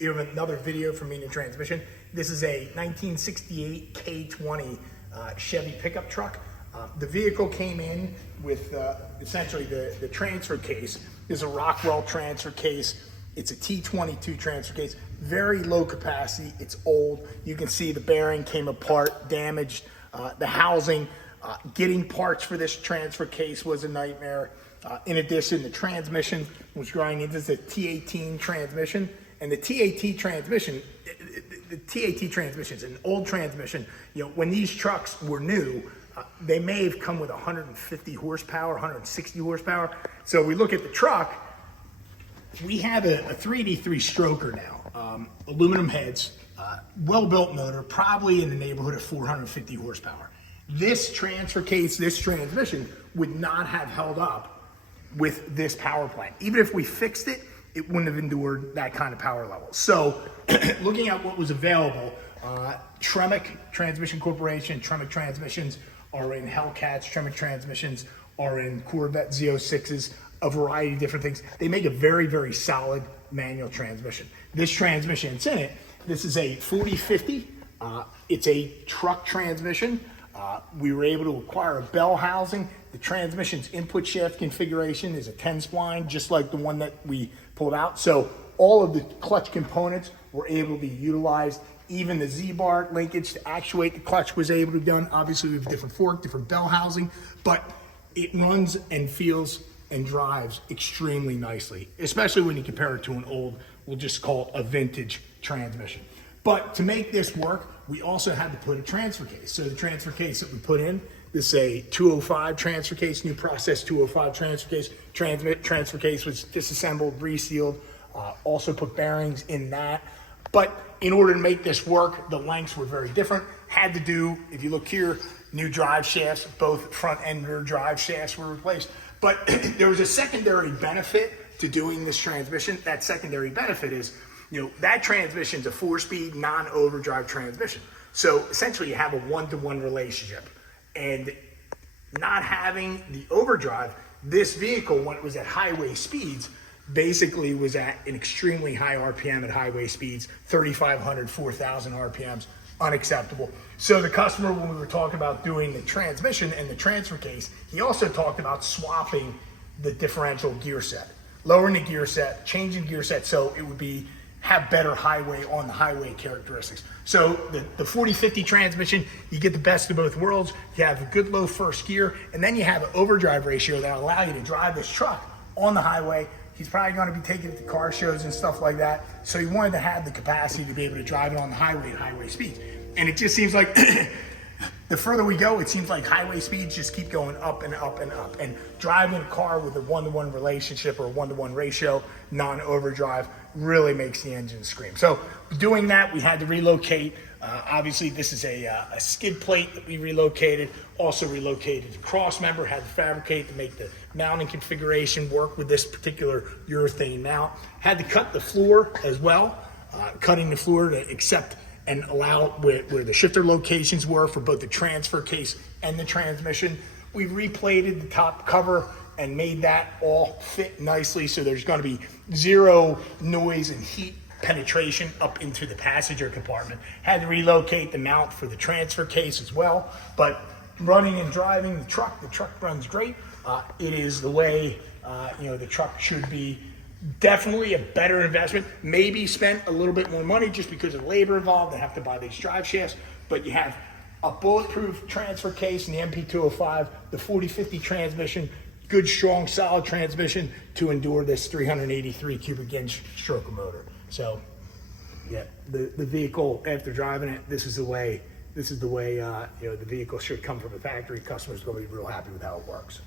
You have another video from Meenan Transmission. This is a 1968 K20 Chevy pickup truck. The vehicle came in with essentially the transfer case. This is a Rockwell transfer case. It's a T22 transfer case, very low capacity. It's old. You can see the bearing came apart, damaged. The housing, getting parts for this transfer case was a nightmare. In addition, the transmission was growing into the T18 transmission. And the T18 transmission, the T18 transmission is an old transmission. You know, when these trucks were new, they may have come with 150 horsepower, 160 horsepower. So we look at the truck, we have a 3D3 stroker now, aluminum heads, well-built motor, probably in the neighborhood of 450 horsepower. This transfer case, this transmission would not have held up with this power plant. Even if we fixed it, it wouldn't have endured that kind of power level. So looking at what was available, Tremec Transmission Corporation, Tremec transmissions are in Hellcats, Tremec transmissions are in Corvette Z06s, a variety of different things. They make a very, very solid manual transmission. This transmission, it's in it. This is a 4050. It's a truck transmission. We were able to acquire a bell housing. The transmission's input shaft configuration is a 10 spline, just like the one that we pulled out. So all of the clutch components were able to be utilized. Even the Z-bar linkage to actuate the clutch was able to be done. Obviously, we have a different fork, different bell housing, but it runs and feels and drives extremely nicely, especially when you compare it to an old, we'll just call it a vintage transmission. But to make this work, we also had to put a transfer case. So the transfer case that we put in, this is a 205 transfer case, new process 205 transfer case. Transfer case was disassembled, resealed, also put bearings in that. But in order to make this work, the lengths were very different. Had to do, if you look here, new drive shafts, both front and rear drive shafts were replaced. But there was a secondary benefit to doing this transmission. That secondary benefit is, you know, that transmission's a 4-speed non-overdrive transmission. So essentially you have a one-to-one relationship. And not having the overdrive, this vehicle, when it was at highway speeds, basically was at an extremely high RPM at highway speeds, 3,500, 4,000 RPMs, unacceptable. So the customer, when we were talking about doing the transmission and the transfer case, he also talked about swapping the differential gear set, lowering the gear set, changing gear set so it would have better highway on the highway characteristics. So the 4050 transmission, you get the best of both worlds. You have a good low first gear, and then you have an overdrive ratio that will allow you to drive this truck on the highway. He's probably going to be taking it to car shows and stuff like that. So he wanted to have the capacity to be able to drive it on the highway at highway speeds. And it just seems like the further we go, it seems like highway speeds just keep going up and up and up. And driving a car with a one-to-one relationship or a one-to-one ratio, non-overdrive, really makes the engine scream. So doing that, we had to relocate. Obviously, this is a skid plate that we relocated. Also relocated the cross member, had to fabricate to make the mounting configuration work with this particular urethane mount. Had to cut the floor as well, cutting the floor to accept and allow where the shifter locations were for both the transfer case and the transmission. We replated the top cover and made that all fit nicely, so there's going to be zero noise and heat penetration up into the passenger compartment. Had to relocate the mount for the transfer case as well, but running and driving the truck runs great. It is the way the truck should be. Definitely a better investment. Maybe spent a little bit more money just because of labor involved. They have to buy these drive shafts, but you have a bulletproof transfer case in the MP205, the 4050 transmission, good, strong, solid transmission to endure this 383 cubic inch stroker motor. So, yeah, the vehicle, after driving it, this is the way the vehicle should come from the factory. Customers are going to be real happy with how it works.